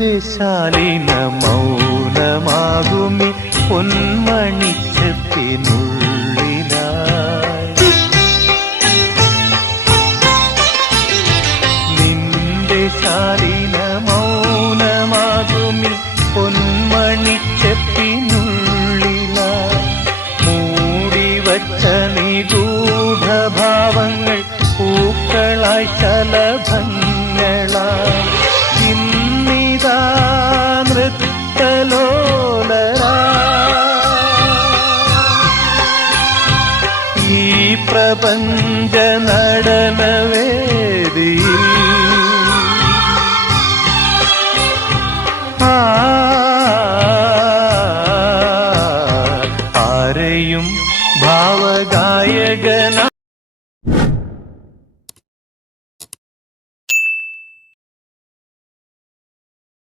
ഹൃദയശാലിന മൗനമാകുമി പൊന്മണിച്ചത്തിനുള്ളിലായി നിന്റെ ശാലിന മൗനമാകുമി പൊന്മണിച്ചത്തിനുള്ളിലായി മൂടി വച്ച നിഗൂഢഭാവങ്ങൾ പൂക്കളായി ചലഭങ്ങളായി ഈ പ്രപഞ്ച നടനവേദി ആരെയും ഭാവഗായകന